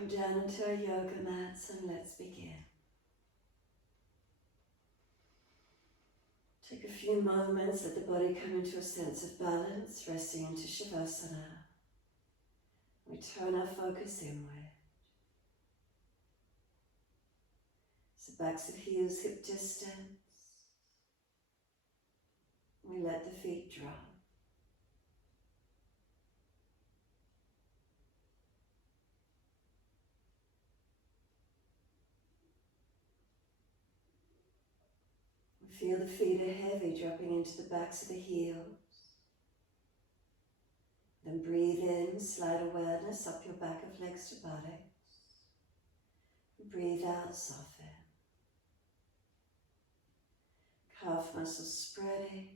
come down into our yoga mats and let's begin. Take a few moments, let the body come into a sense of balance, resting into Shavasana. We turn our focus inward. So backs of heels hip distance. We let the feet drop. Feel the feet are heavy, dropping into the backs of the heels. Then breathe in, slide awareness up your back of legs to buttocks. Breathe out, soften. Calf muscles spreading.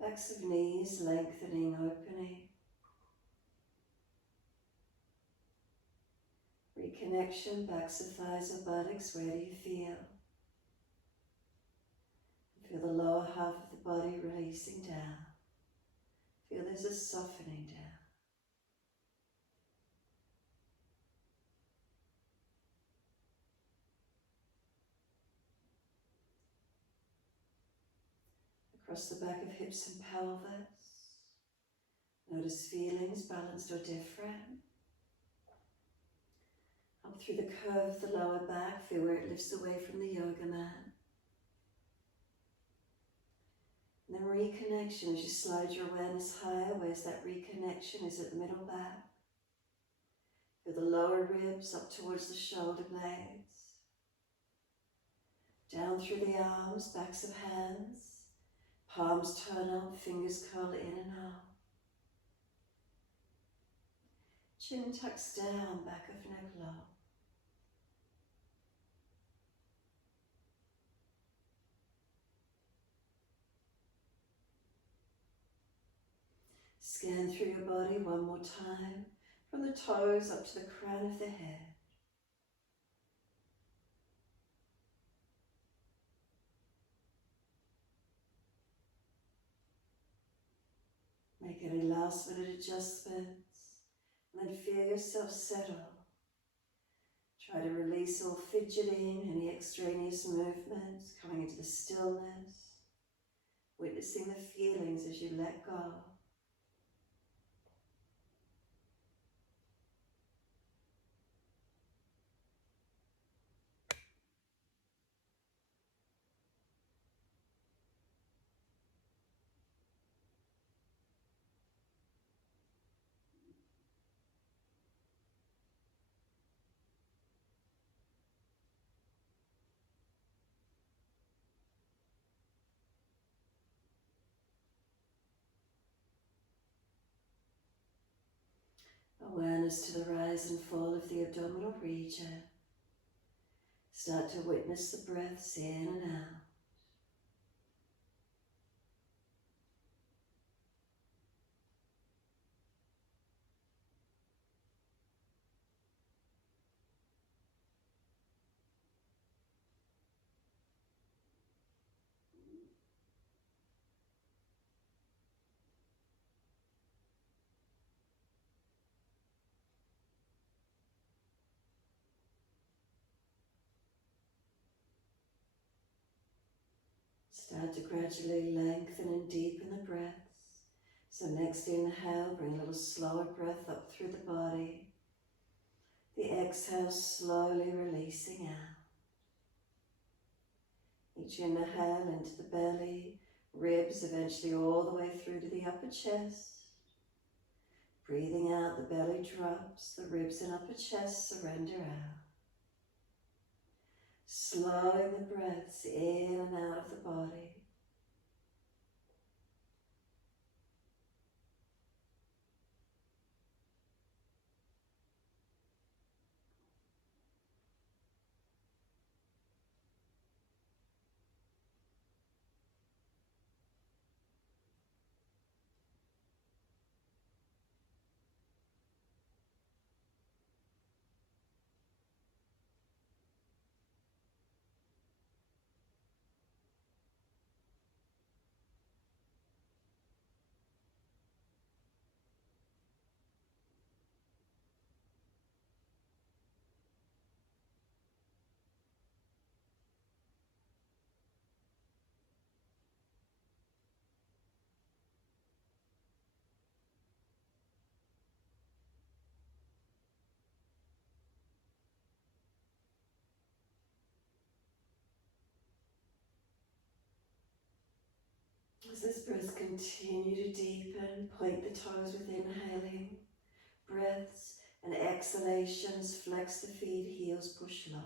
Backs of knees lengthening, opening. Reconnection, backs of thighs or buttocks, where do you feel? Feel the lower half of the body releasing down. Feel there's a softening down. Across the back of hips and pelvis. Notice feelings, balanced or different. Up through the curve of the lower back, feel where it lifts away from the yoga mat. And then reconnection as you slide your awareness higher. Where's that reconnection? Is it the middle back? Feel the lower ribs up towards the shoulder blades. Down through the arms, backs of hands. Palms turn up, fingers curl in and out. Chin tucks down, back of neck low. Scan through your body one more time, from the toes up to the crown of the head. Make any last minute adjustments, and then feel yourself settle. Try to release all fidgeting, any extraneous movements, coming into the stillness, witnessing the feelings as you let go. Awareness to the rise and fall of the abdominal region. Start to witness the breaths in and out. Start to gradually lengthen and deepen the breaths. So next inhale, bring a little slower breath up through the body. The exhale slowly releasing out. Each inhale into the belly, ribs eventually all the way through to the upper chest. Breathing out, the belly drops, the ribs and upper chest surrender out. Slowing the breaths in and out of the body. As this breath continue to deepen, point the toes with inhaling breaths and exhalations, flex the feet, heels push low.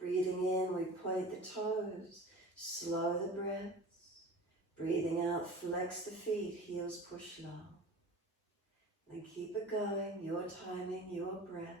Breathing in, we point the toes, slow the breaths. Breathing out, flex the feet, heels push low. Then keep it going, your timing, your breaths.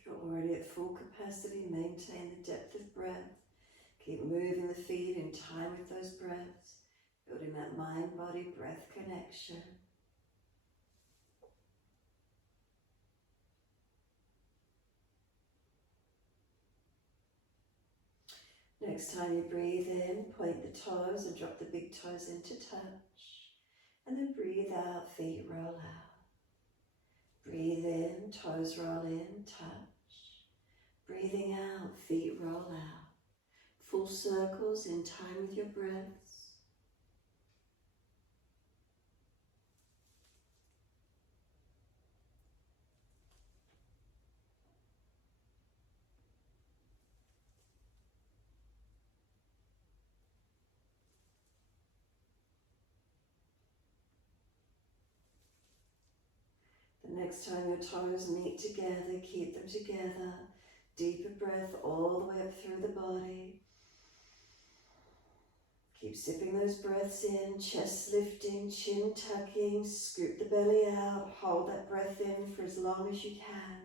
If you're already at full capacity, maintain the depth of breath. Keep moving the feet in time with those breaths, building that mind-body breath connection. Next time you breathe in, point the toes and drop the big toes into touch. And then breathe out, feet roll out. Breathe in, toes roll in, touch. Breathing out, feet roll out. Full circles in time with your breaths. The next time your toes meet together, keep them together. Deeper breath all the way up through the body. Keep sipping those breaths in, chest lifting, chin tucking, scoop the belly out, hold that breath in for as long as you can.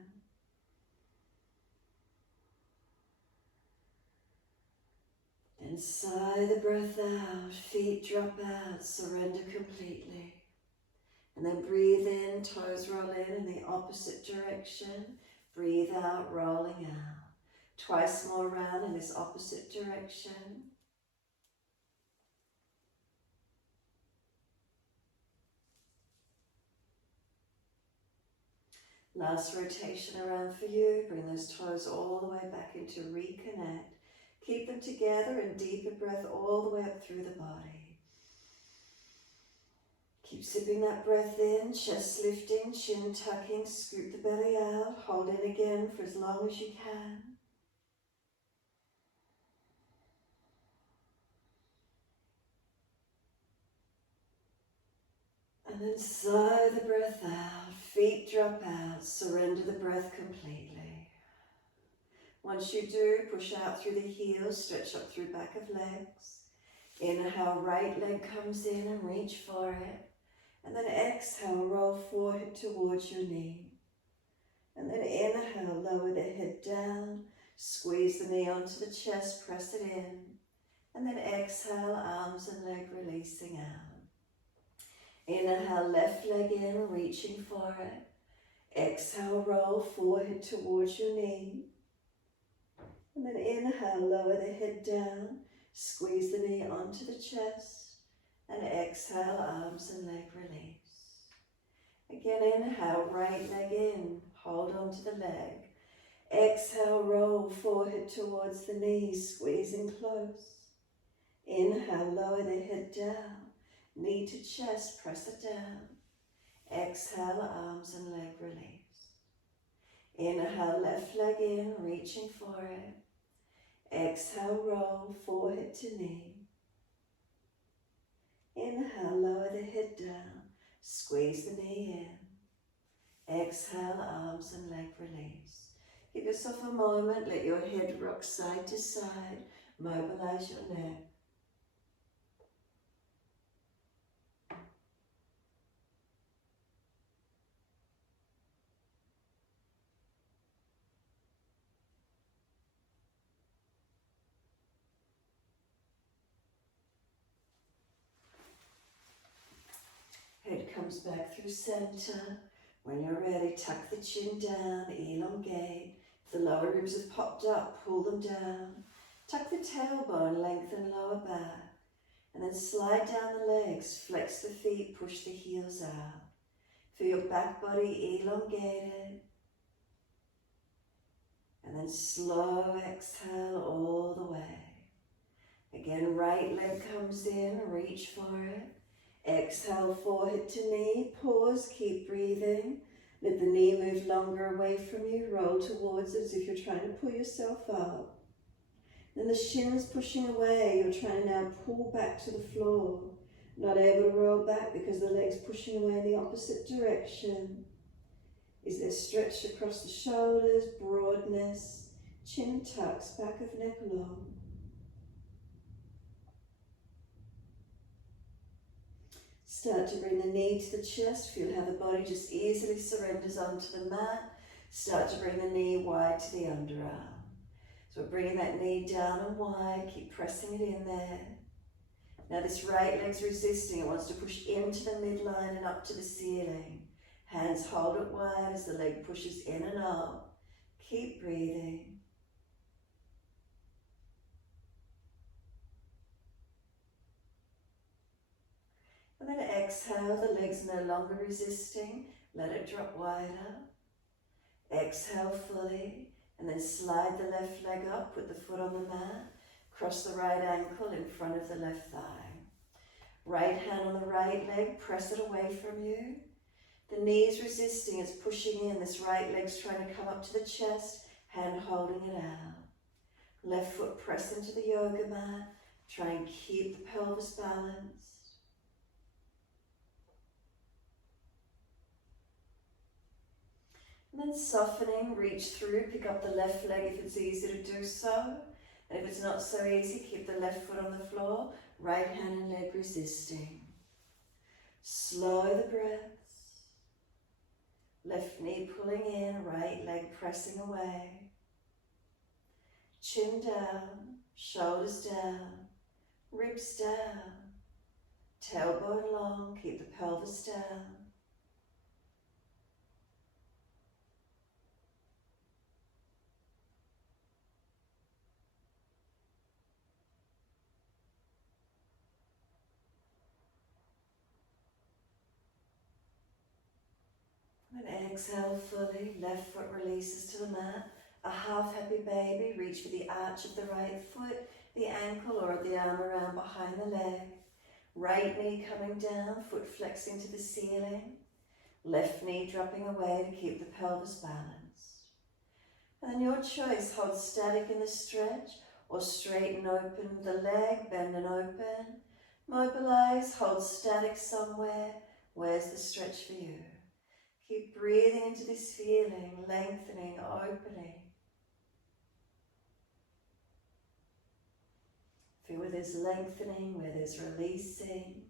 Then sigh the breath out, feet drop out, surrender completely. And then breathe in, toes roll in the opposite direction. Breathe out, rolling out. Twice more round in this opposite direction. Last rotation around for you. Bring those toes all the way back into reconnect. Keep them together and deeper breath all the way up through the body. Keep sipping that breath in, chest lifting, chin tucking, scoop the belly out, hold in again for as long as you can. And then sigh the breath out, feet drop out, surrender the breath completely. Once you do, push out through the heels, stretch up through back of legs. Inhale, right leg comes in and reach for it. And then exhale, roll forehead towards your knee. And then inhale, lower the head down, squeeze the knee onto the chest, press it in. And then exhale, arms and leg releasing out. Inhale, left leg in, reaching for it. Exhale, roll forehead towards your knee. And then inhale, lower the head down, squeeze the knee onto the chest. And exhale, arms and leg release. Again, inhale, right leg in, hold onto the leg. Exhale, roll forehead towards the knee, squeezing close. Inhale, lower the head down. Knee to chest, press it down. Exhale, arms and leg release. Inhale, left leg in, reaching for it. Exhale, roll, forehead to knee. Inhale, lower the head down, squeeze the knee in. Exhale, arms and leg release. Give yourself a moment, let your head rock side to side, mobilize your neck. Head comes back through center. When you're ready, tuck the chin down, elongate. The lower ribs have popped up, pull them down. Tuck the tailbone, lengthen lower back. And then slide down the legs, flex the feet, push the heels out. Feel your back body elongated. And then slow exhale all the way. Again, right leg comes in, reach for it. Exhale, forehead to knee, pause, keep breathing. Let the knee move longer away from you, roll towards it as if you're trying to pull yourself up. Then the shins pushing away, you're trying to now pull back to the floor. Not able to roll back because the leg's pushing away in the opposite direction. Is there stretch across the shoulders, broadness, chin tucks, back of neck long. Start to bring the knee to the chest. Feel how the body just easily surrenders onto the mat. Start to bring the knee wide to the underarm. So we're bringing that knee down and wide. Keep pressing it in there. Now this right leg's resisting. It wants to push into the midline and up to the ceiling. Hands hold it wide as the leg pushes in and up. Keep breathing. And then exhale, the leg's no longer resisting. Let it drop wider. Exhale fully, and then slide the left leg up, put the foot on the mat. Cross the right ankle in front of the left thigh. Right hand on the right leg, press it away from you. The knee's resisting, it's pushing in. This right leg's trying to come up to the chest, hand holding it out. Left foot press into the yoga mat. Try and keep the pelvis balanced. And then softening, reach through, pick up the left leg if it's easy to do so. And if it's not so easy, keep the left foot on the floor, right hand and leg resisting. Slow the breaths. Left knee pulling in, right leg pressing away. Chin down, shoulders down, ribs down. Tailbone long, keep the pelvis down. And exhale fully, left foot releases to the mat. A half happy baby, reach for the arch of the right foot, the ankle or the arm around behind the leg. Right knee coming down, foot flexing to the ceiling. Left knee dropping away to keep the pelvis balanced. And then your choice, hold static in the stretch or straighten open the leg, bend and open. Mobilize, hold static somewhere. Where's the stretch for you? Keep breathing into this feeling, lengthening, opening. Feel where there's lengthening, where there's releasing.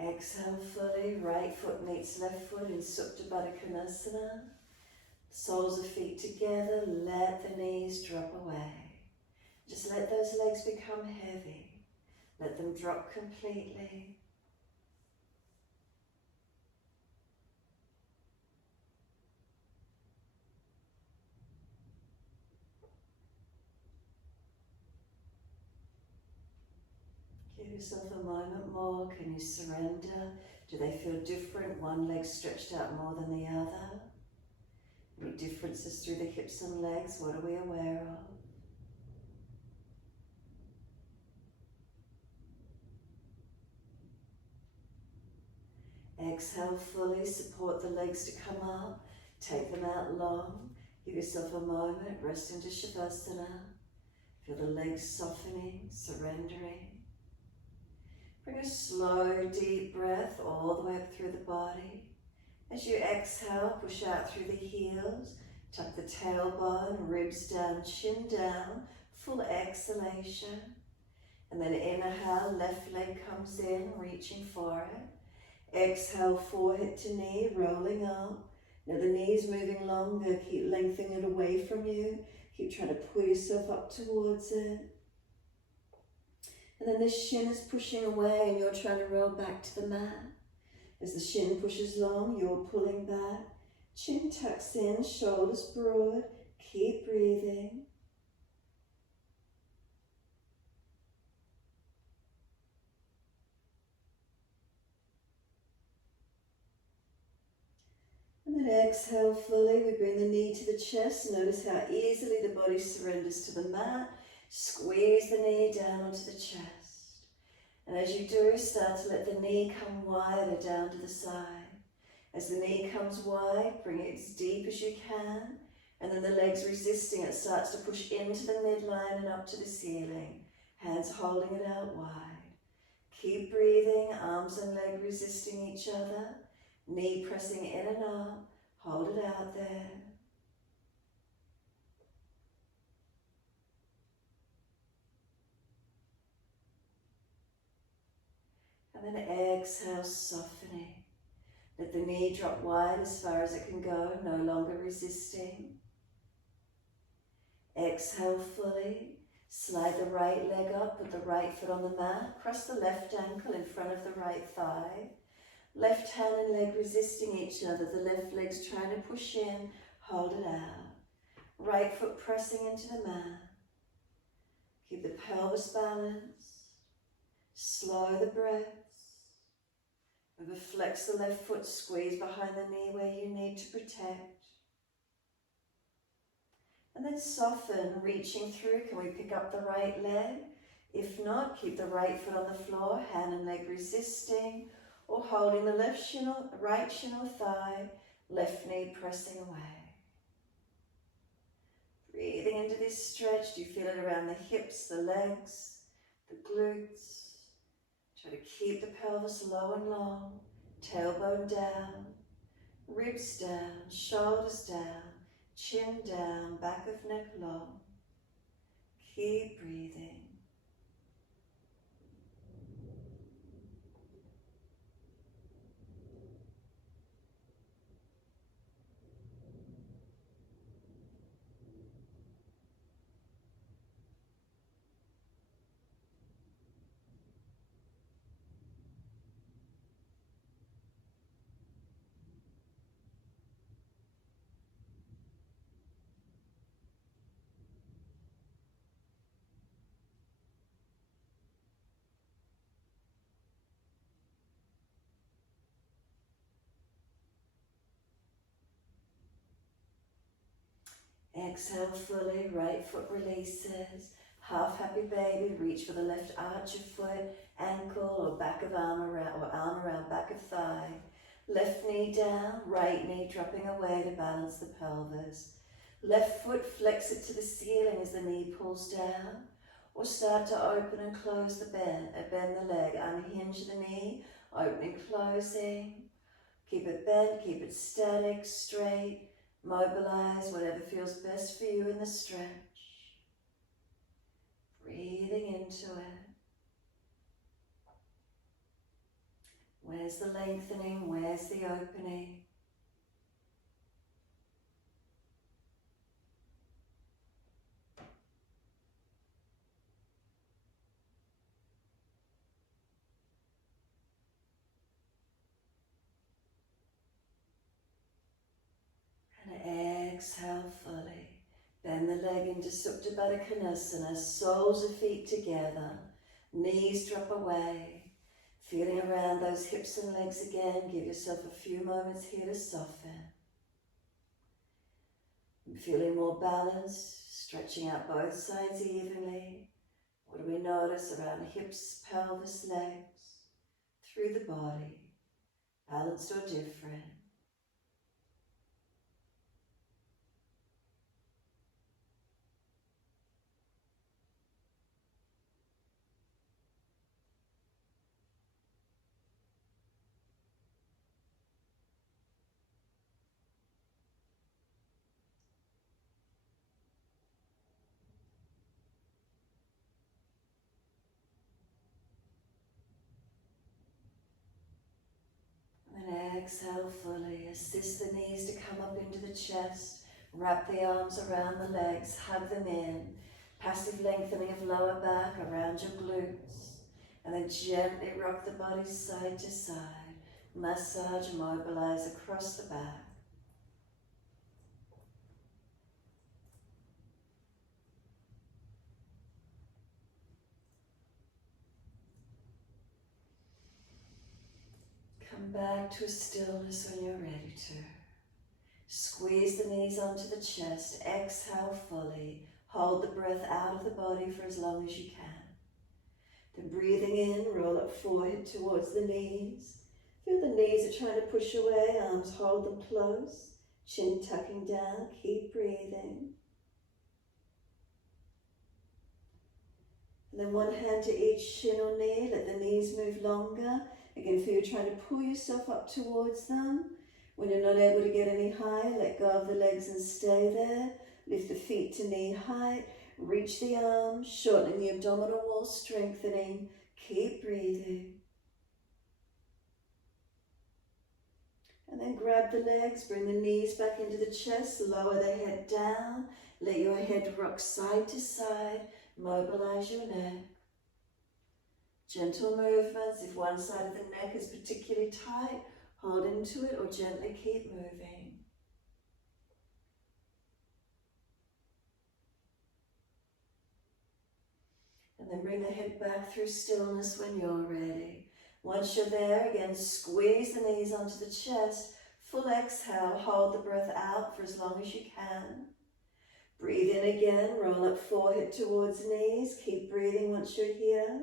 Exhale fully, right foot meets left foot in Supta Baddha Konasana. Soles of feet together, let the knees drop away. Just let those legs become heavy. Let them drop completely. Give yourself a moment more. Can you surrender? Do they feel different? One leg stretched out more than the other? Any differences through the hips and legs? What are we aware of? Exhale fully, support the legs to come up. Take them out long. Give yourself a moment, rest into Shavasana. Feel the legs softening, surrendering. Bring a slow, deep breath all the way up through the body. As you exhale, push out through the heels. Tuck the tailbone, ribs down, chin down. Full exhalation. And then inhale, left leg comes in, reaching for it. Exhale, forehead to knee, rolling up. Now the knee's moving longer, keep lengthening it away from you. Keep trying to pull yourself up towards it. And then the shin is pushing away and you're trying to roll back to the mat. As the shin pushes long, you're pulling back. Chin tucks in, shoulders broad. Keep breathing. And then exhale fully. We bring the knee to the chest. Notice how easily the body surrenders to the mat. Squeeze the knee down onto the chest. And as you do, start to let the knee come wider down to the side. As the knee comes wide, bring it as deep as you can. And then the legs resisting it starts to push into the midline and up to the ceiling. Hands holding it out wide. Keep breathing, arms and leg resisting each other. Knee pressing in and up. Hold it out there. And then exhale, softening. Let the knee drop wide as far as it can go, no longer resisting. Exhale fully. Slide the right leg up, put the right foot on the mat. Cross the left ankle in front of the right thigh. Left hand and leg resisting each other. The left leg's trying to push in, hold it out. Right foot pressing into the mat. Keep the pelvis balanced. Slow the breaths. Remember, flex the left foot, squeeze behind the knee where you need to protect. And then soften, reaching through. Can we pick up the right leg? If not, keep the right foot on the floor, hand and leg resisting, or holding the left shin or right shin or thigh, left knee pressing away. Breathing into this stretch. Do you feel it around the hips, the legs, the glutes? Try to keep the pelvis low and long, tailbone down, ribs down, shoulders down, chin down, back of neck long. Keep breathing. Exhale fully, right foot releases. Half happy baby, reach for the left arch of foot, ankle or back of arm around, or arm around back of thigh. Left knee down, right knee dropping away to balance the pelvis. Left foot, flex it to the ceiling as the knee pulls down. Or start to open and close the bend the leg, unhinge the knee, opening, closing. Keep it bent, keep it static, straight. Mobilize whatever feels best for you in the stretch. Breathing into it. Where's the lengthening? Where's the opening? And exhale fully. Bend the leg into Supta Baddha Konasana, soles of feet together, knees drop away. Feeling around those hips and legs again, give yourself a few moments here to soften. Feeling more balanced, stretching out both sides evenly. What do we notice around hips, pelvis, legs, through the body, balanced or different? And exhale fully. Assist the knees to come up into the chest. Wrap the arms around the legs, hug them in. Passive lengthening of lower back around your glutes. And then gently rock the body side to side. Massage, mobilize across the back. Come back to a stillness when you're ready to. Squeeze the knees onto the chest. Exhale fully. Hold the breath out of the body for as long as you can. Then breathing in, roll up forehead towards the knees. Feel the knees are trying to push away, arms hold them close. Chin tucking down, keep breathing. And then one hand to each shin or knee, let the knees move longer. Again, feel you're trying to pull yourself up towards them. When you're not able to get any higher, let go of the legs and stay there. Lift the feet to knee height. Reach the arms, shortening the abdominal wall, strengthening. Keep breathing. And then grab the legs, bring the knees back into the chest, lower the head down. Let your head rock side to side. Mobilize your neck. Gentle movements. If one side of the neck is particularly tight, hold into it or gently keep moving. And then bring the head back through stillness when you're ready. Once you're there, again, squeeze the knees onto the chest. Full exhale, hold the breath out for as long as you can. Breathe in again, roll up forehead towards knees. Keep breathing once you're here.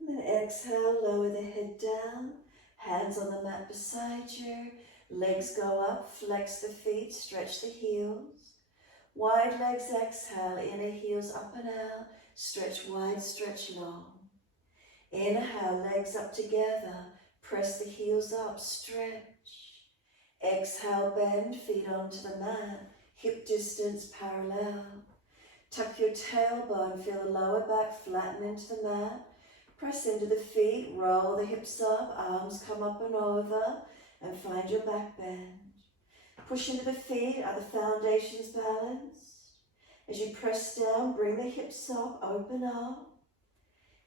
And then exhale, lower the head down. Hands on the mat beside you. Legs go up, flex the feet, stretch the heels. Wide legs, exhale, inner heels up and out. Stretch wide, stretch long. Inhale, legs up together. Press the heels up, stretch. Exhale, bend, feet onto the mat. Hip distance parallel. Tuck your tailbone, feel the lower back flatten into the mat. Press into the feet, roll the hips up, arms come up and over, and find your back bend. Push into the feet, are the foundations balanced? As you press down, bring the hips up, open up.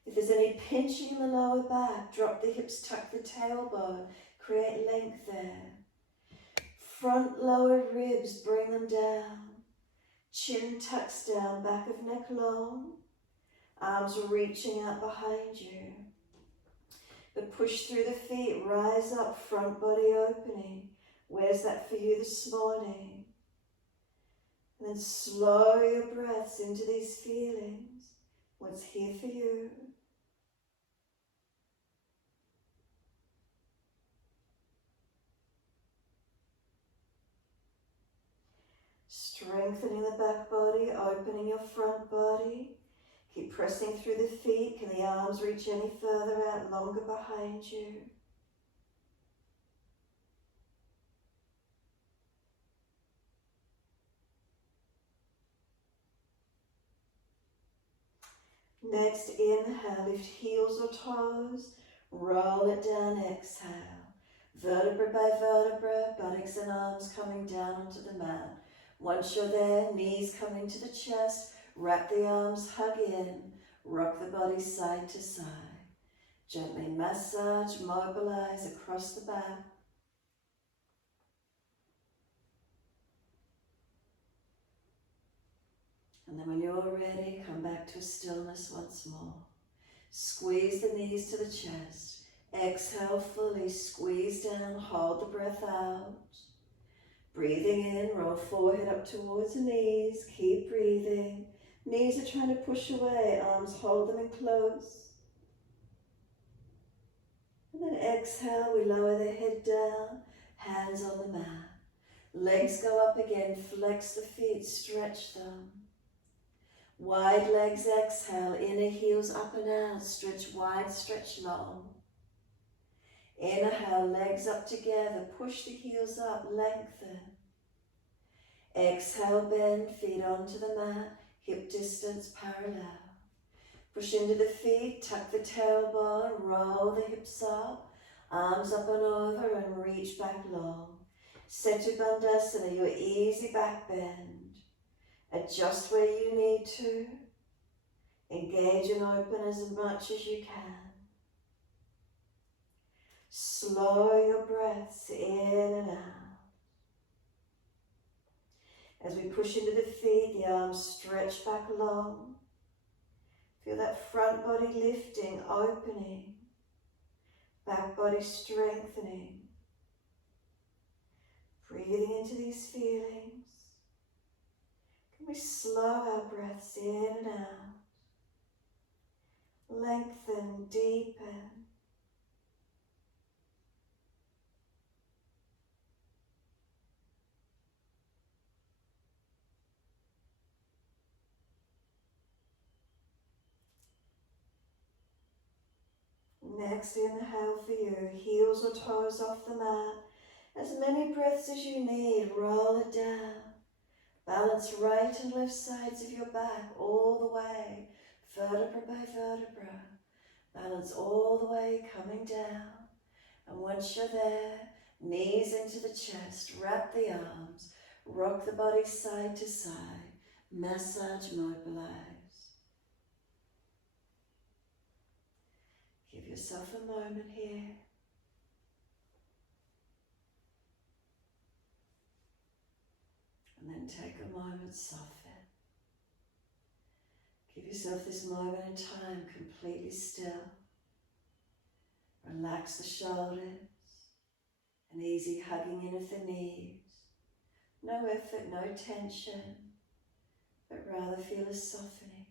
If there's any pinching in the lower back, drop the hips, tuck the tailbone, create length there. Front lower ribs, bring them down. Chin tucks down, back of neck long. Arms reaching out behind you. But push through the feet, rise up, front body opening. Where's that for you this morning? And then slow your breaths into these feelings. What's here for you? Strengthening the back body, opening your front body. Keep pressing through the feet. Can the arms reach any further out, longer behind you? Next, inhale, lift heels or toes, roll it down, exhale. Vertebra by vertebra, buttocks and arms coming down onto the mat. Once you're there, knees coming to the chest, wrap the arms, hug in, rock the body side to side. Gently massage, mobilize across the back. And then when you're ready, come back to a stillness once more. Squeeze the knees to the chest. Exhale fully, squeeze down, hold the breath out. Breathing in, roll forehead up towards the knees, keep breathing. Knees are trying to push away, arms hold them in close. And then exhale, we lower the head down, hands on the mat. Legs go up again, flex the feet, stretch them. Wide legs, exhale, inner heels up and out, stretch wide, stretch long. Inhale, legs up together, push the heels up, lengthen. Exhale, bend, feet onto the mat, hip distance parallel. Push into the feet, tuck the tailbone, roll the hips up, arms up and over and reach back long. Setu Bandhasana, your easy back bend. Adjust where you need to. Engage and open as much as you can. Slow your breaths in and out. As we push into the feet, the arms stretch back long. Feel that front body lifting, opening. Back body strengthening. Breathing into these feelings. Can we slow our breaths in and out? Lengthen, deepen. Next, inhale for you, heels or toes off the mat. As many breaths as you need, roll it down. Balance right and left sides of your back all the way, vertebra by vertebra. Balance all the way, coming down. And once you're there, knees into the chest, wrap the arms, rock the body side to side, massage, mobilize. Give yourself a moment here. And then take a moment, soften. Give yourself this moment in time completely still. Relax the shoulders, an easy hugging in of the knees. No effort, no tension, but rather feel a softening.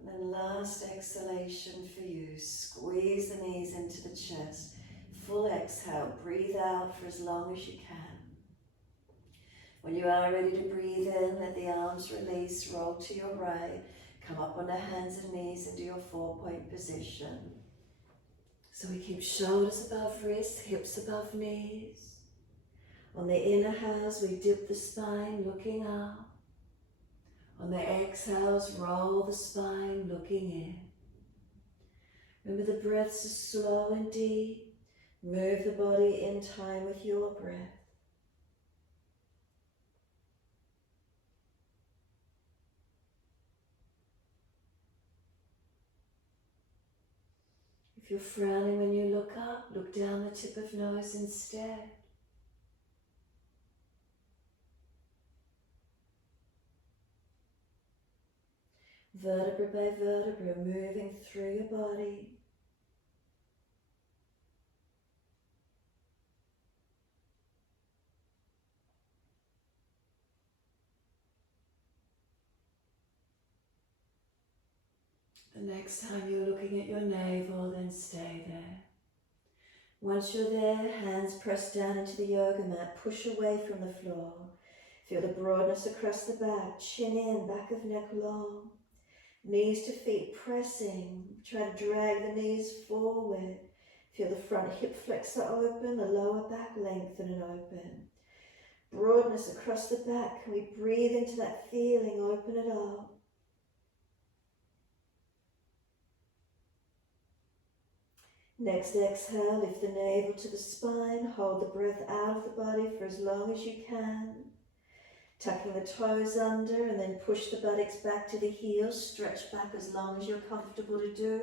And then last exhalation for you, squeeze the knees into the chest. Full exhale, breathe out for as long as you can. When you are ready to breathe in, let the arms release, roll to your right, come up on the hands and knees into your 4-point position. So we keep shoulders above wrists, hips above knees. On the inhales, we dip the spine, looking up. On the exhales, roll the spine, looking in. Remember, the breaths are slow and deep. Move the body in time with your breath. If you're frowning when you look up, look down the tip of nose instead. Vertebra by vertebra, moving through your body. The next time you're looking at your navel, then stay there. Once you're there, hands pressed down into the yoga mat, push away from the floor. Feel the broadness across the back, chin in, back of neck long. Knees to feet pressing, try to drag the knees forward. Feel the front hip flexor open, the lower back lengthen and open. Broadness across the back, can we breathe into that feeling, open it up. Next exhale, lift the navel to the spine, hold the breath out of the body for as long as you can. Tucking the toes under and then push the buttocks back to the heels, stretch back as long as you're comfortable to do.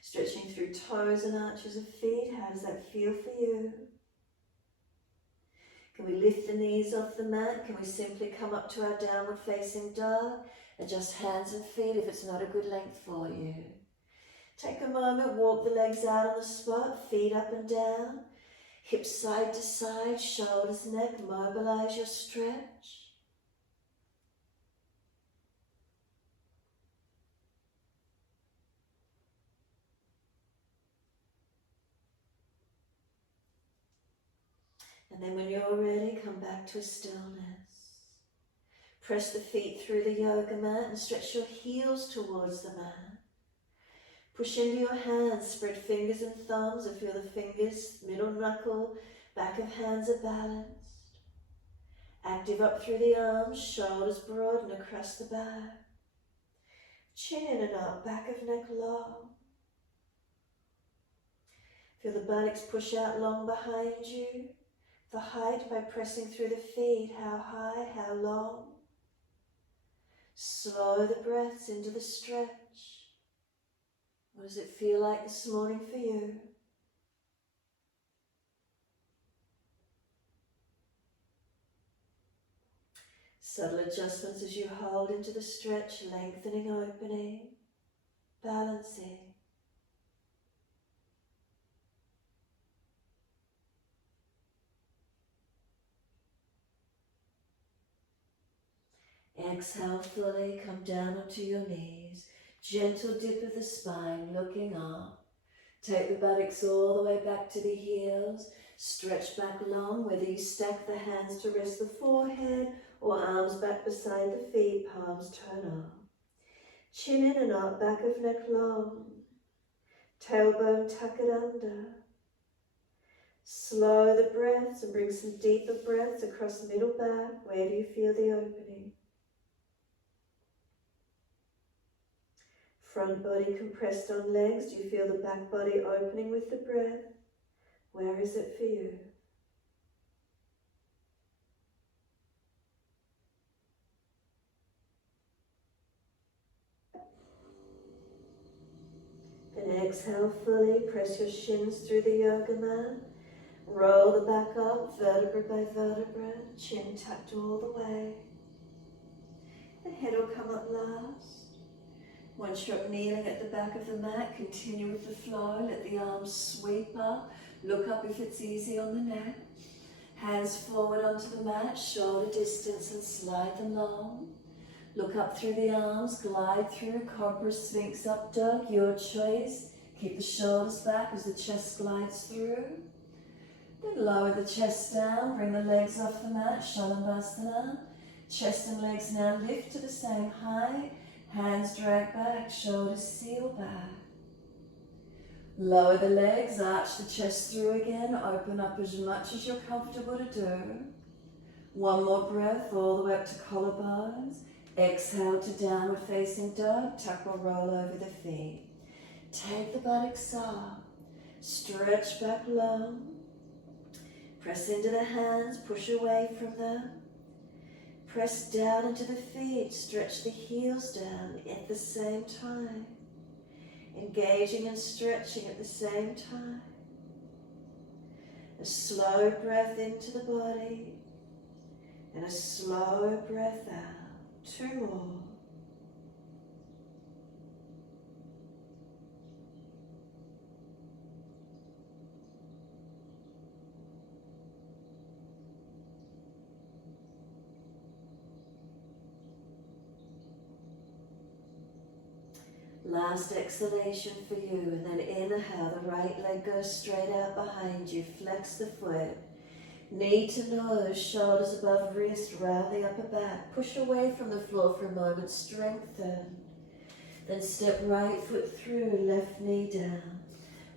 Stretching through toes and arches of feet, how does that feel for you? Can we lift the knees off the mat? Can we simply come up to our downward facing dog? Adjust hands and feet if it's not a good length for you. Take a moment, walk the legs out on the spot, feet up and down, hips side to side, shoulders, neck, mobilize your stretch. And then when you're ready, come back to a stillness. Press the feet through the yoga mat and stretch your heels towards the mat. Push into your hands, spread fingers and thumbs, and feel the fingers, middle knuckle, back of hands are balanced. Active up through the arms, shoulders broaden across the back. Chin in and up, back of neck long. Feel the buttocks push out long behind you. The height by pressing through the feet, how high, how long. Slow the breaths into the stretch. What does it feel like this morning for you? Subtle adjustments as you hold into the stretch, lengthening, opening, balancing. Exhale fully, come down onto your knees. Gentle dip of the spine, looking up. Take the buttocks all the way back to the heels. Stretch back long, whether you stack the hands to rest the forehead or arms back beside the feet, palms turn up. Chin in and up, back of neck long. Tailbone, tuck it under. Slow the breaths and bring some deeper breaths across middle back. Where do you feel the opening? Front body compressed on legs. Do you feel the back body opening with the breath? Where is it for you? Then exhale fully, press your shins through the yoga mat. Roll the back up, vertebra by vertebra, chin tucked all the way. The head will come up last. Once you're kneeling at the back of the mat, continue with the flow. Let the arms sweep up. Look up if it's easy on the neck. Hands forward onto the mat, shoulder distance, and slide them long. Look up through the arms, glide through Cobra Sphinx Up Dog, your choice. Keep the shoulders back as the chest glides through. Then lower the chest down, bring the legs off the mat, Shavasana. Chest and legs now lift to the same height. Hands drag back, shoulders seal back. Lower the legs, arch the chest through again, open up as much as you're comfortable to do. One more breath, all the way up to collarbones. Exhale to downward facing dog, tuck or roll over the feet. Take the buttocks up, stretch back long. Press into the hands, push away from them. Press down into the feet, stretch the heels down at the same time. Engaging and stretching at the same time. A slow breath into the body and a slow breath out. Two more. Last exhalation for you, and then inhale, the right leg goes straight out behind you, flex the foot, knee to nose, shoulders above wrist, round the upper back, push away from the floor for a moment, strengthen, then step right foot through, left knee down,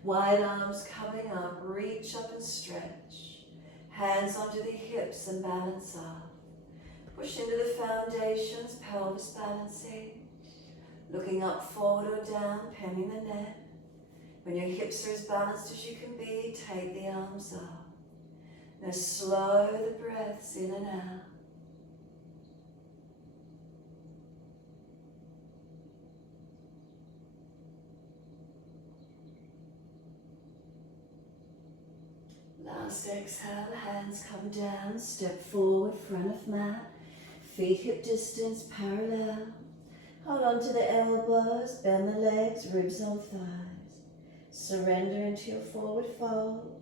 wide arms coming up, reach up and stretch, hands onto the hips and balance up, push into the foundations, pelvis balancing, looking up, forward or down, penning the neck. When your hips are as balanced as you can be, take the arms up. Now slow the breaths in and out. Last exhale, hands come down, step forward, front of mat, feet hip distance parallel. Hold on to the elbows, bend the legs, ribs on thighs. Surrender into your forward fold.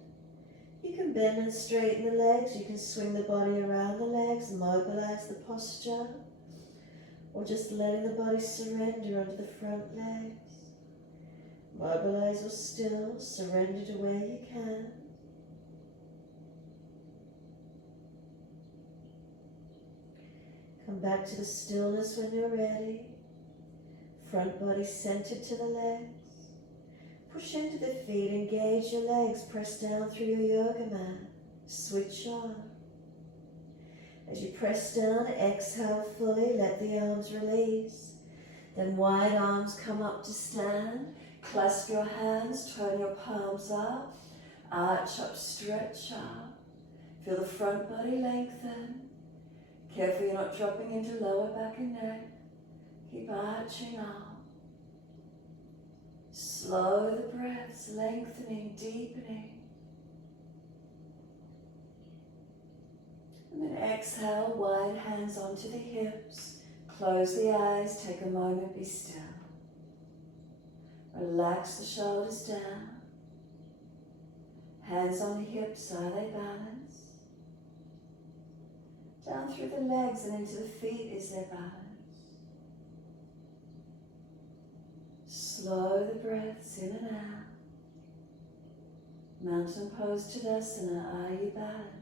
You can bend and straighten the legs, you can swing the body around the legs, mobilize the posture, or just letting the body surrender onto the front legs. Mobilize or still, surrender to where you can. Come back to the stillness when you're ready. Front body centered to the legs. Push into the feet, engage your legs, press down through your yoga mat. Switch on. As you press down, exhale fully, let the arms release. Then wide arms come up to stand. Clasp your hands, turn your palms up. Arch up, stretch up. Feel the front body lengthen. Careful you're not dropping into lower back and neck. Keep arching up. Slow the breaths, lengthening, deepening. And then exhale, wide hands onto the hips. Close the eyes, take a moment, be still. Relax the shoulders down. Hands on the hips, are they balanced? Down through the legs and into the feet, is there balance? Slow the breaths in and out. Mountain pose Tadasana, are you balanced?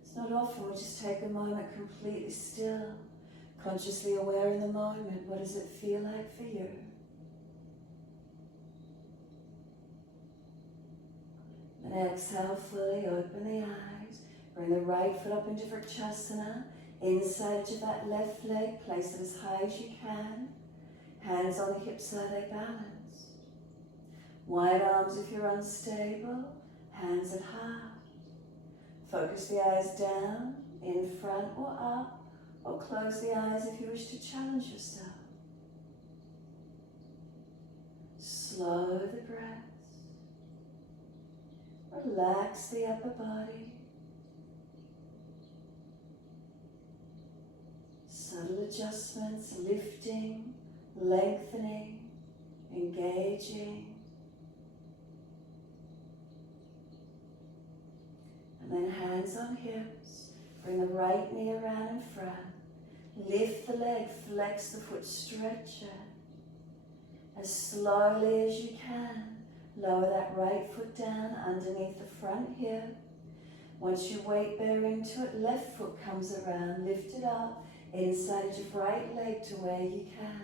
It's not often, we just take a moment completely still, consciously aware in the moment. What does it feel like for you? And exhale fully, open the eyes. Bring the right foot up into Vrikshasana. Inside to that left leg, place it as high as you can. Hands on the hips, are they balanced? Wide arms if you're unstable, hands at heart. Focus the eyes down, in front or up, or close the eyes if you wish to challenge yourself. Slow the breaths. Relax the upper body. Subtle adjustments, lifting, lengthening, engaging. And then hands on hips. Bring the right knee around in front. Lift the leg, flex the foot, stretch it. As slowly as you can, lower that right foot down underneath the front hip. Once you weight bear into it, left foot comes around, lift it up, inside your right leg to where you can.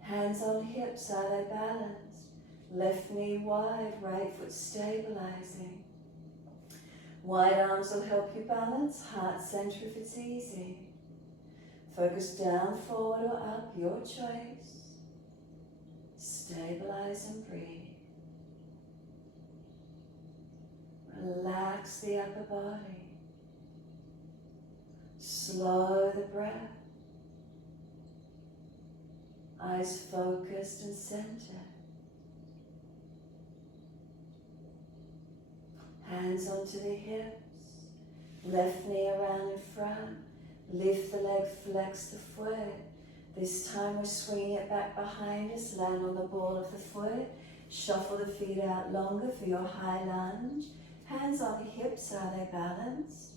Hands on hips, are they balanced? Left knee wide, right foot stabilizing. Wide arms will help you balance, heart center if it's easy. Focus down, forward or up, your choice. Stabilize and breathe. Relax the upper body. Slow the breath. Eyes focused and centered. Hands onto the hips. Left knee around in front. Lift the leg, flex the foot. This time we're swinging it back behind us. Land on the ball of the foot. Shuffle the feet out longer for your high lunge. Hands on the hips, are they balanced?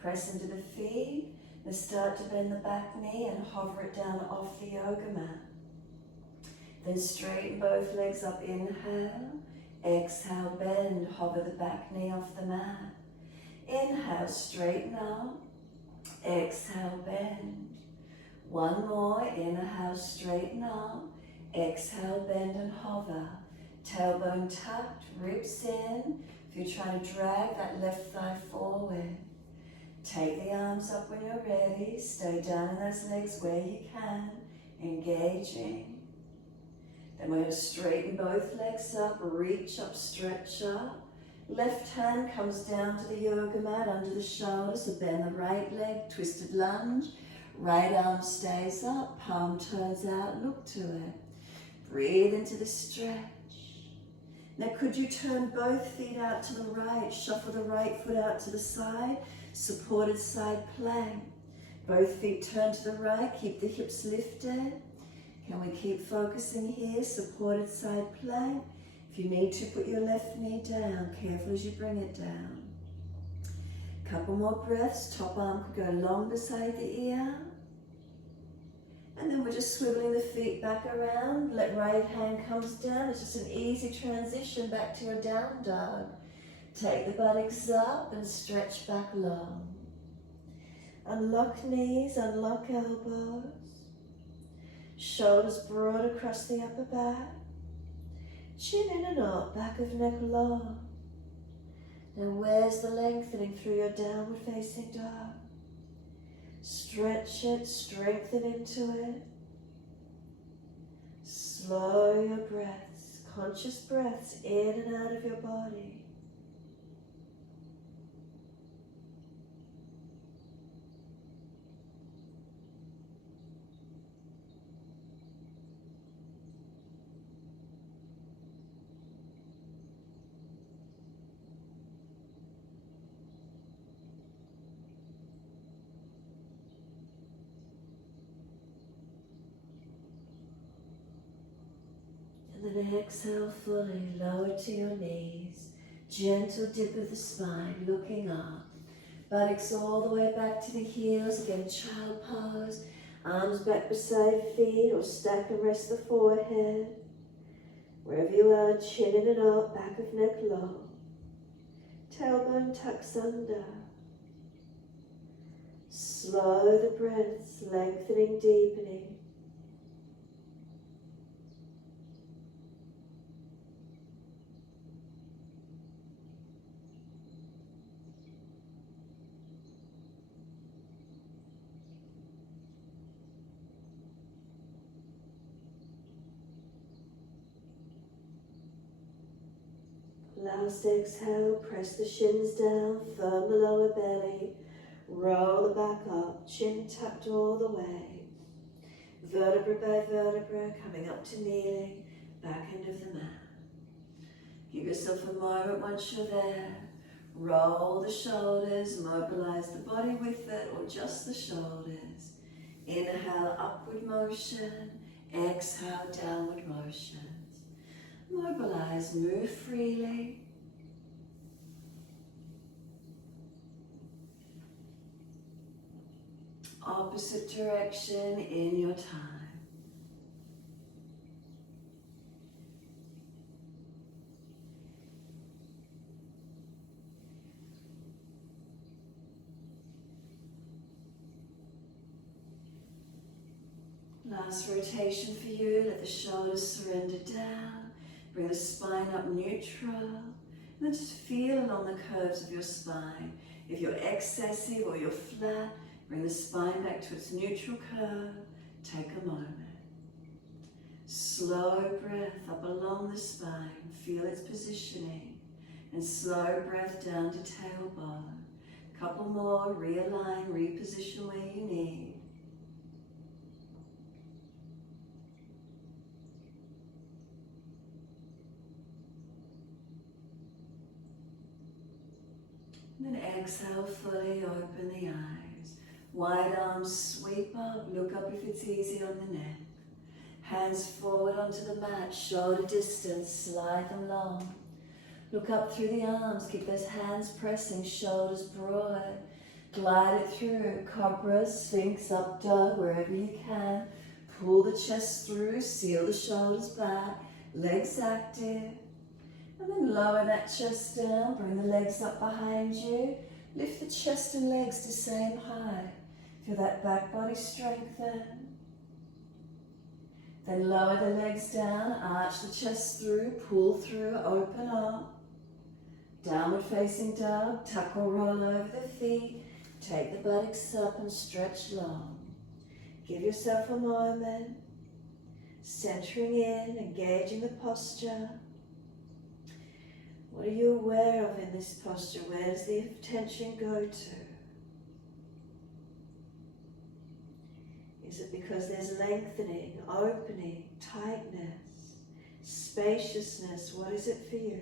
Press into the feet. Now start to bend the back knee and hover it down off the yoga mat. Then straighten both legs up, inhale. Exhale, bend, hover the back knee off the mat. Inhale, straighten up. Exhale, bend. One more, inhale, straighten up. Exhale, bend and hover. Tailbone tucked, ribs in. If you're trying to drag that left thigh forward. Take the arms up when you're ready. Stay down in those legs where you can. Engaging. Then we're going to straighten both legs up, reach up, stretch up. Left hand comes down to the yoga mat under the shoulder, so bend the right leg, twisted lunge. Right arm stays up, palm turns out, look to it. Breathe into the stretch. Now could you turn both feet out to the right, shuffle the right foot out to the side, supported side plank. Both feet turn to the right, keep the hips lifted. Can we keep focusing here, supported side plank. If you need to, put your left knee down, careful as you bring it down. Couple more breaths, top arm could go along beside the ear. And then we're just swiveling the feet back around, let right hand comes down. It's just an easy transition back to your down dog. Take the buttocks up and stretch back long. Unlock knees, unlock elbows. Shoulders broad across the upper back. Chin in and up, back of neck low. Now where's the lengthening through your downward facing dog? Stretch it, strengthen into it. Slow your breaths, conscious breaths in and out of your body. And then exhale fully, lower to your knees. Gentle dip of the spine, looking up. Buttocks all the way back to the heels. Again, child pose. Arms back beside feet or stack and rest the forehead. Wherever you are, chin in and up, back of neck low. Tailbone tucks under. Slow the breaths, lengthening, deepening. Last exhale, press the shins down, firm the lower belly, roll the back up, chin tucked all the way. Vertebra by vertebra, coming up to kneeling, back end of the mat. Give yourself a moment once you're there. Roll the shoulders, mobilize the body with it, or just the shoulders. Inhale, upward motion. Exhale, downward motion. Mobilize, move freely. Opposite direction in your time. Last rotation for you. Let the shoulders surrender down. Bring the spine up neutral. And then just feel along the curves of your spine. If you're excessive or you're flat, bring the spine back to its neutral curve. Take a moment. Slow breath up along the spine. Feel its positioning. And slow breath down to tailbone. Couple more. Realign, reposition where you need. And then exhale fully, open the eyes. Wide arms sweep up, look up if it's easy on the neck. Hands forward onto the mat, shoulder distance, slide them long. Look up through the arms, keep those hands pressing, shoulders broad. Glide it through, Cobra Sphinx Up Dog, wherever you can. Pull the chest through, seal the shoulders back, legs active. And then lower that chest down, bring the legs up behind you. Lift the chest and legs to same height. Feel that back body strengthen. Then lower the legs down, arch the chest through, pull through, open up. Downward facing dog, tuck or roll over the feet. Take the buttocks up and stretch long. Give yourself a moment. Centering in, engaging the posture. What are you aware of in this posture? Where does the attention go to? Is it because there's lengthening, opening, tightness, spaciousness? What is it for you?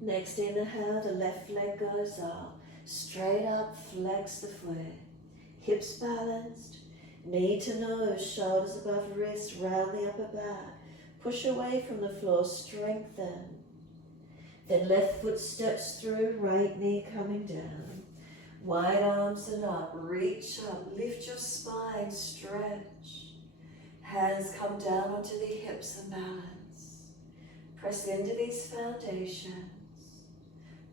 Next inhale, the left leg goes up. Straight up, flex the foot. Hips balanced. Knee to nose, shoulders above wrist, round the upper back. Push away from the floor, strengthen. Then left foot steps through, right knee coming down. Wide arms and up, reach up, lift your spine, stretch. Hands come down onto the hips and balance. Press into these foundations.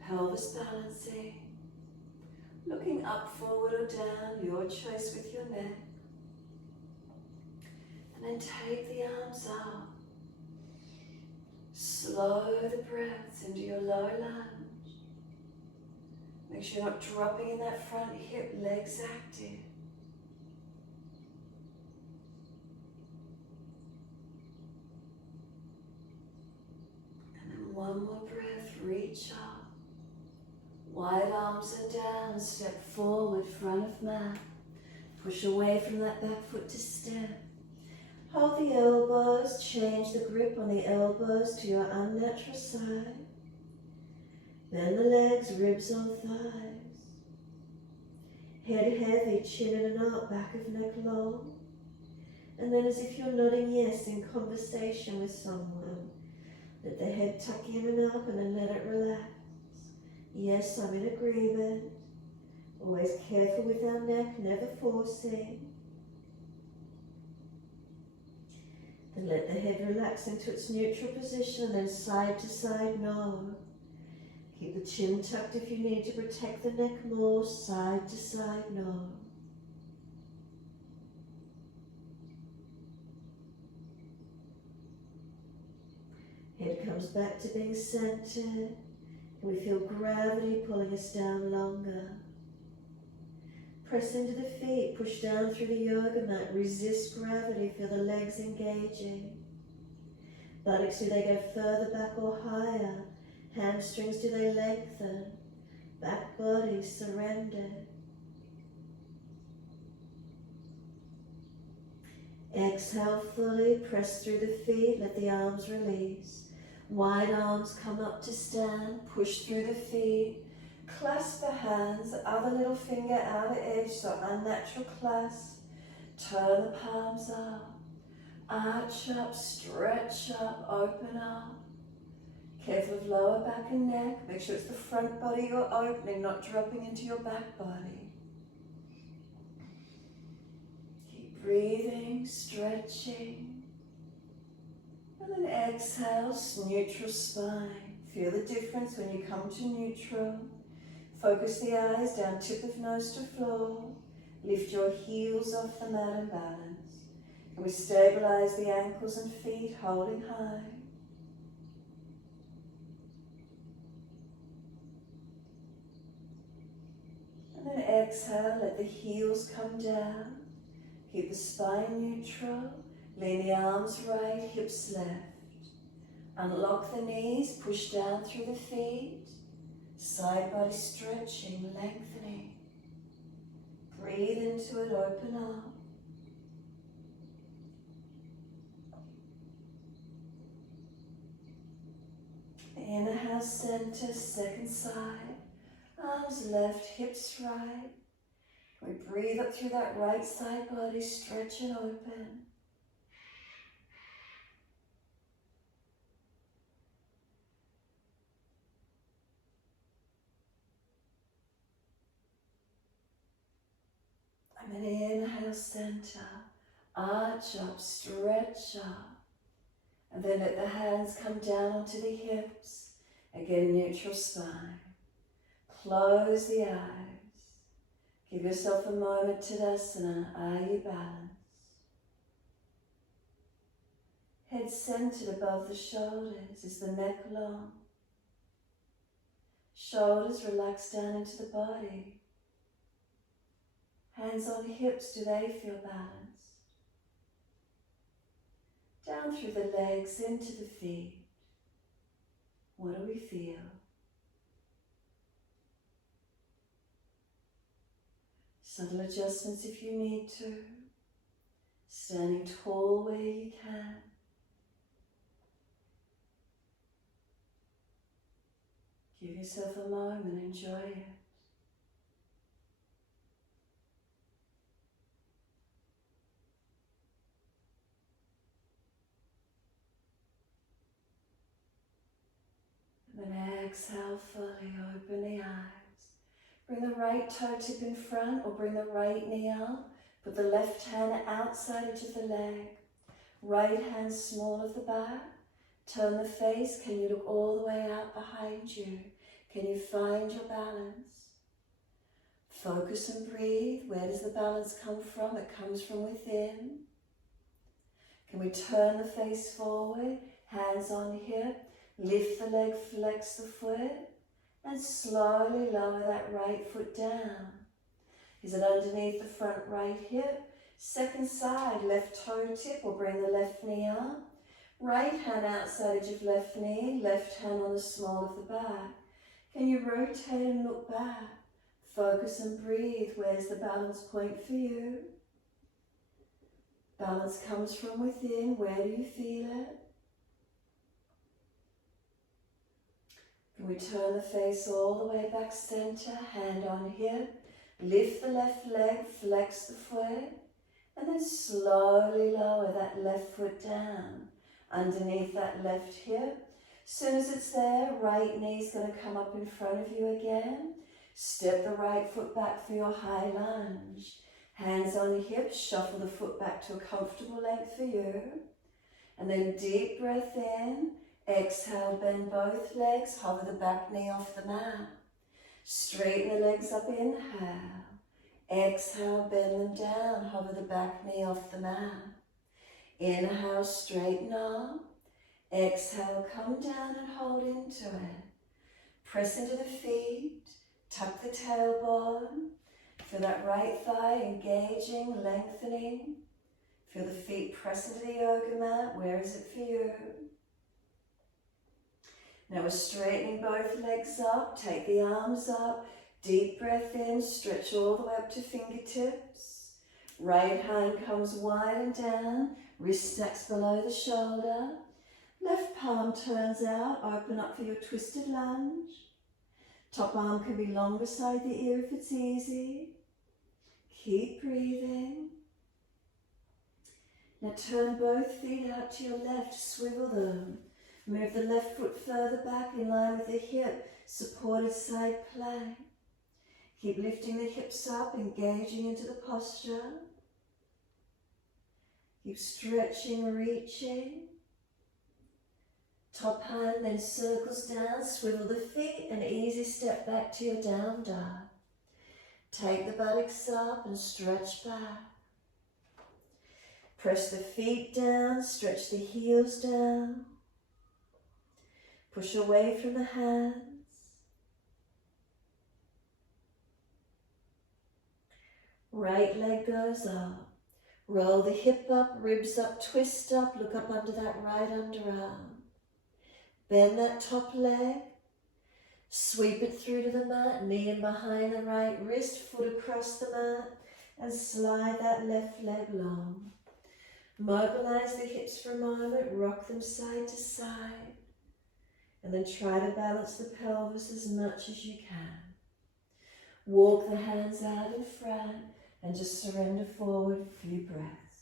Pelvis balancing. Looking up, forward or down, your choice with your neck. And then take the arms up. Slow the breaths into your low lunge. Make sure you're not dropping in that front hip, legs active. And then one more breath, reach up. Wide arms are down, step forward, front of mat. Push away from that back foot to step. Hold the elbows, change the grip on the elbows to your unnatural side. Bend the legs, ribs on thighs. Head heavy, chin in and out, back of neck long. And then as if you're nodding yes in conversation with someone, let the head tuck in and up and then let it relax. Yes, I'm in agreement. Always careful with our neck, never forcing. Then let the head relax into its neutral position and then side to side nod. Keep the chin tucked if you need to protect the neck more, side to side nod. Head comes back to being centered. We feel gravity pulling us down longer. Press into the feet, push down through the yoga mat, resist gravity, feel the legs engaging. Buttocks, do they go further back or higher? Hamstrings, do they lengthen? Back body, surrender. Exhale fully, press through the feet, let the arms release. Wide arms come up to stand, push through the feet. Clasp the hands, other little finger outer edge, so unnatural clasp. Turn the palms up. Arch up, stretch up, open up. Careful of lower back and neck. Make sure it's the front body you're opening, not dropping into your back body. Keep breathing, stretching. And then exhale, neutral spine. Feel the difference when you come to neutral. Focus the eyes down, tip of nose to floor. Lift your heels off the mat and balance. And we stabilize the ankles and feet, holding high. And then exhale, let the heels come down. Keep the spine neutral. Lean the arms right, hips left. Unlock the knees, push down through the feet. Side body stretching, lengthening. Breathe into it, open up. Inhale, center, second side. Arms left, hips right. We breathe up through that right side body, stretch and open. And then inhale, center, arch up, stretch up. And then let the hands come down onto the hips. Again, neutral spine. Close the eyes. Give yourself a moment, Tadasana. Are you balanced? Head centered above the shoulders. Is the neck long? Shoulders relax down into the body. Hands on hips, do they feel balanced? Down through the legs, into the feet. What do we feel? Subtle adjustments if you need to. Standing tall where you can. Give yourself a moment, enjoy it. And then exhale fully, open the eyes. Bring the right toe tip in front or bring the right knee up. Put the left hand outside edge of the leg. Right hand small of the back. Turn the face. Can you look all the way out behind you? Can you find your balance? Focus and breathe. Where does the balance come from? It comes from within. Can we turn the face forward, hands on hip, lift the leg, flex the foot, and slowly lower that right foot down. Is it underneath the front right hip? Second side, left toe tip, or bring the left knee up. Right hand outside edge of left knee, left hand on the small of the back. Can you rotate and look back? Focus and breathe. Where's the balance point for you? Balance comes from within. Where do you feel it? Can we turn the face all the way back center, hand on hip, lift the left leg, flex the foot, and then slowly lower that left foot down underneath that left hip. As soon as it's there, right knee's going to come up in front of you again. Step the right foot back for your high lunge. Hands on your hips, shuffle the foot back to a comfortable length for you. And then deep breath in. Exhale, bend both legs, hover the back knee off the mat. Straighten the legs up, inhale. Exhale, bend them down, hover the back knee off the mat. Inhale, straighten up. Exhale, come down and hold into it. Press into the feet, tuck the tailbone. Feel that right thigh engaging, lengthening. Feel the feet press into the yoga mat. Where is it for you? Now we're straightening both legs up. Take the arms up. Deep breath in. Stretch all the way up to fingertips. Right hand comes wide and down. Wrist stacks below the shoulder. Left palm turns out. Open up for your twisted lunge. Top arm can be long beside the ear if it's easy. Keep breathing. Now turn both feet out to your left. Swivel them. Move the left foot further back in line with the hip. Supported side plank. Keep lifting the hips up, engaging into the posture. Keep stretching, reaching. Top hand then circles down, swivel the feet and easy step back to your down dog. Take the buttocks up and stretch back. Press the feet down, stretch the heels down. Push away from the hands. Right leg goes up. Roll the hip up, ribs up, twist up, look up under that right underarm. Bend that top leg. Sweep it through to the mat, knee in behind the right wrist, foot across the mat, and slide that left leg long. Mobilize the hips for a moment, rock them side to side. And then try to balance the pelvis as much as you can. Walk the hands out in front and just surrender forward a few breaths.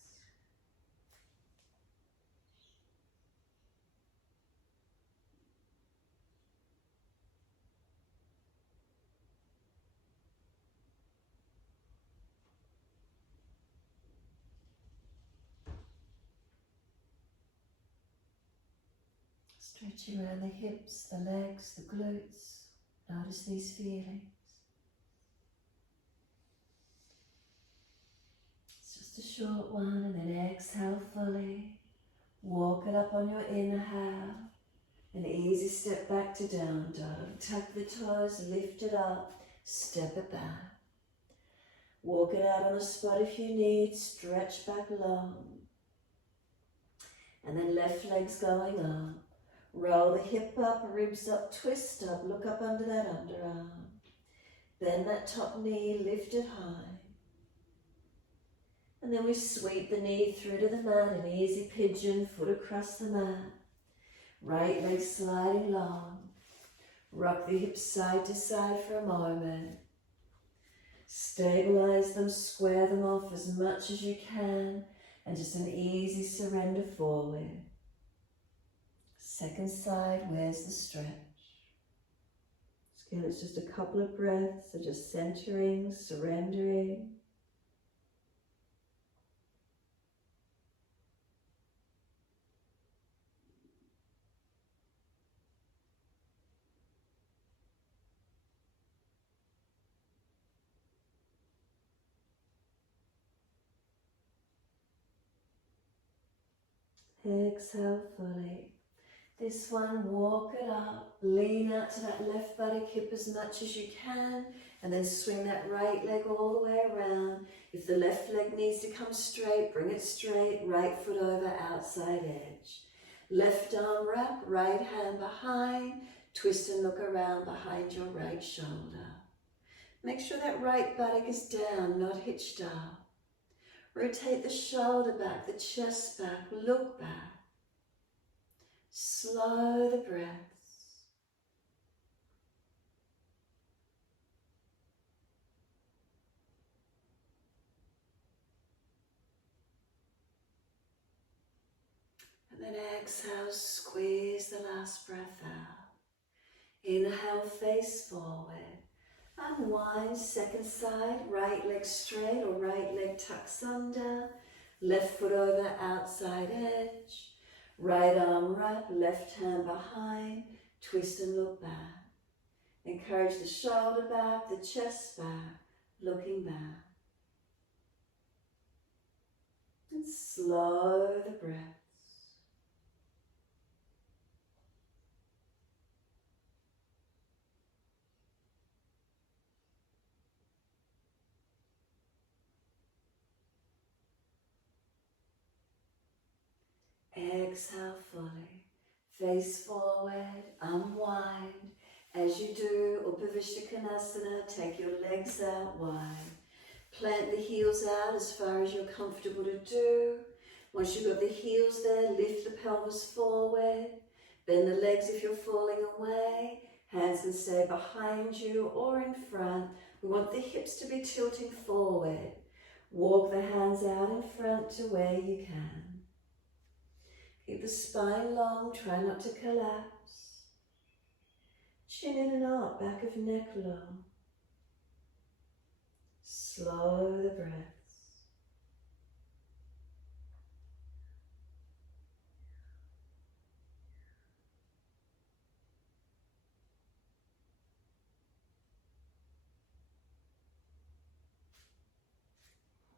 Stretching around the hips, the legs, the glutes. Notice these feelings. It's just a short one, and then exhale fully. Walk it up on your inhale. An easy step back to down dog. Tuck the toes, lift it up, step it back. Walk it out on the spot if you need, stretch back long. And then left leg's going up. Roll the hip up, ribs up, twist up, look up under that underarm. Bend that top knee, lift it high. And then we sweep the knee through to the mat, an easy pigeon, foot across the mat. Right leg sliding long. Rock the hips side to side for a moment. Stabilize them, square them off as much as you can, and just an easy surrender forward. Second side, where's the stretch? Again, it's just a couple of breaths, so just centering, surrendering. Exhale fully. This one, walk it up, lean out to that left buttock hip as much as you can, and then swing that right leg all the way around. If the left leg needs to come straight, bring it straight, right foot over, outside edge. Left arm wrap, right hand behind, twist and look around behind your right shoulder. Make sure that right buttock is down, not hitched up. Rotate the shoulder back, the chest back, look back. Slow the breaths. And then exhale, squeeze the last breath out. Inhale, face forward. Unwind, second side, right leg straight or right leg tucks under. Left foot over, outside edge. Right arm wrap, left hand behind. Twist and look back. Encourage the shoulder back, the chest back, looking back. And slow the breaths. Exhale fully. Face forward, unwind. As you do, Upavishta Konasana, take your legs out wide. Plant the heels out as far as you're comfortable to do. Once you've got the heels there, lift the pelvis forward. Bend the legs if you're falling away. Hands can stay behind you or in front. We want the hips to be tilting forward. Walk the hands out in front to where you can. Keep the spine long, try not to collapse. Chin in and out, back of neck low. Slow the breaths.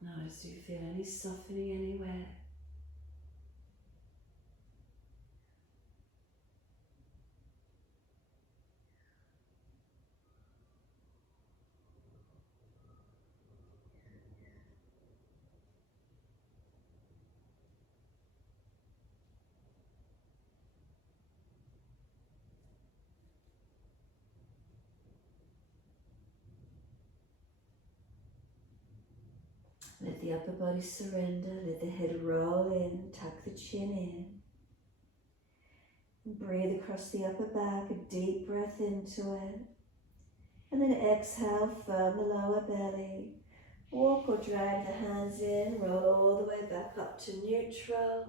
Notice, do you feel any softening anywhere? Let the upper body surrender, let the head roll in, tuck the chin in. And breathe across the upper back, a deep breath into it. And then exhale, firm the lower belly. Walk or drag the hands in, roll all the way back up to neutral.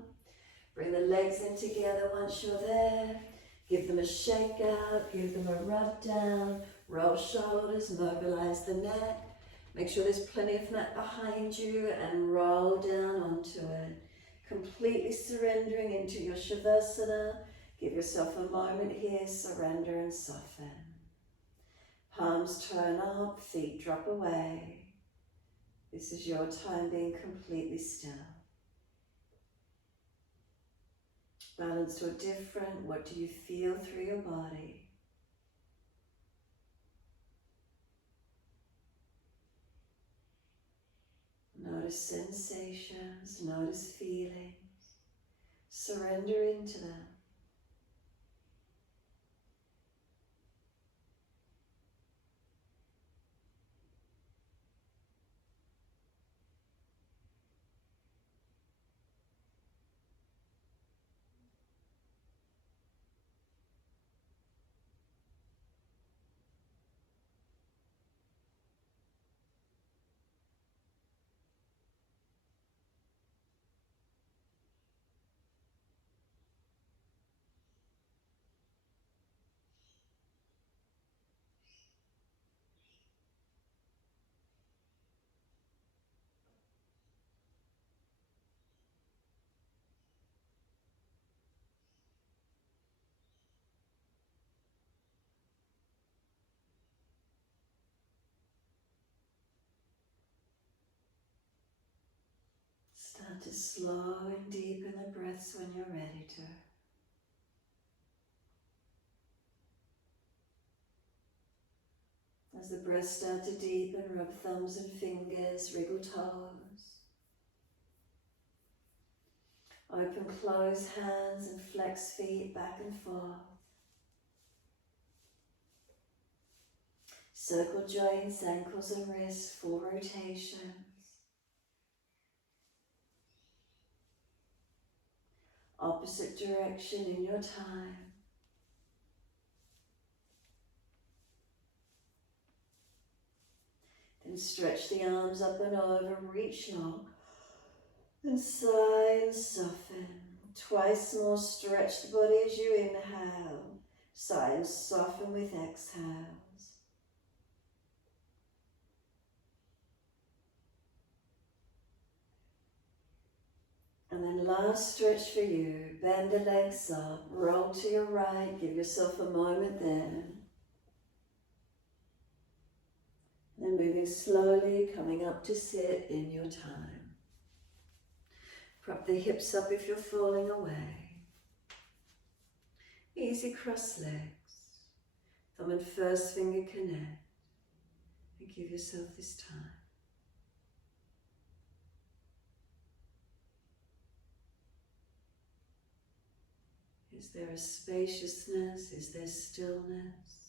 Bring the legs in together once you're there. Give them a shake out, give them a rub down. Roll shoulders, mobilize the neck. Make sure there's plenty of mat behind you and roll down onto it. Completely surrendering into your Shavasana. Give yourself a moment here, surrender and soften. Palms turn up, feet drop away. This is your time being completely still. Balance or different, what do you feel through your body? Notice sensations, notice feelings. Surrender into them. to slow and deepen the breaths when you're ready to. As the breaths start to deepen, rub thumbs and fingers, wriggle toes. Open, close hands and flex feet back and forth. Circle joints, ankles and wrists, full rotations. Opposite direction in your time. Then stretch the arms up and over, reach long. And sigh and soften. Twice more, stretch the body as you inhale. Sigh and soften with exhales. And then last stretch for you. Bend the legs up, roll to your right, give yourself a moment there. Then moving slowly, coming up to sit in your time. Prop the hips up if you're falling away. Easy cross legs. Thumb and first finger connect. And give yourself this time. Is there a spaciousness? Is there stillness?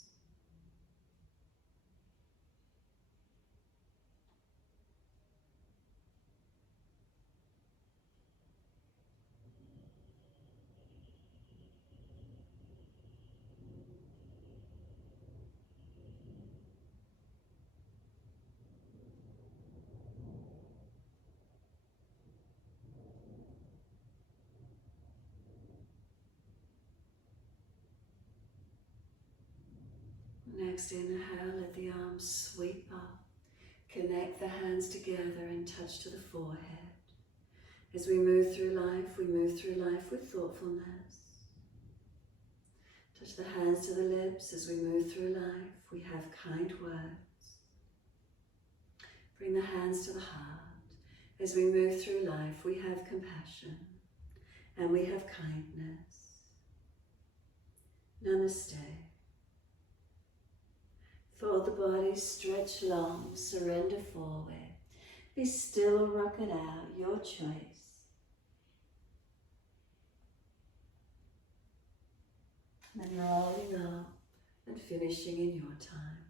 Next inhale, let the arms sweep up. Connect the hands together and touch to the forehead. As we move through life with thoughtfulness. Touch the hands to the lips as we move through life. We have kind words. Bring the hands to the heart. As we move through life, we have compassion and we have kindness. Namaste. Fold the body, stretch long, surrender forward. Be still or rock it out, your choice. And then rolling up and finishing in your time.